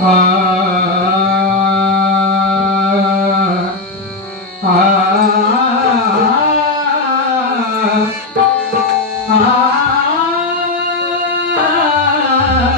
Ah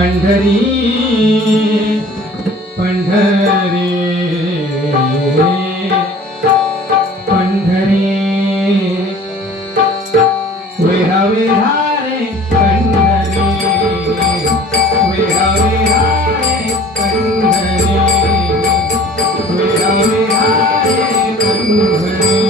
Pandhari Pandhari. Pandhari. वेढा वेढा रे पंढरी. वेढा वेढा रे पंढरी. रे पंढरी.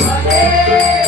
Hare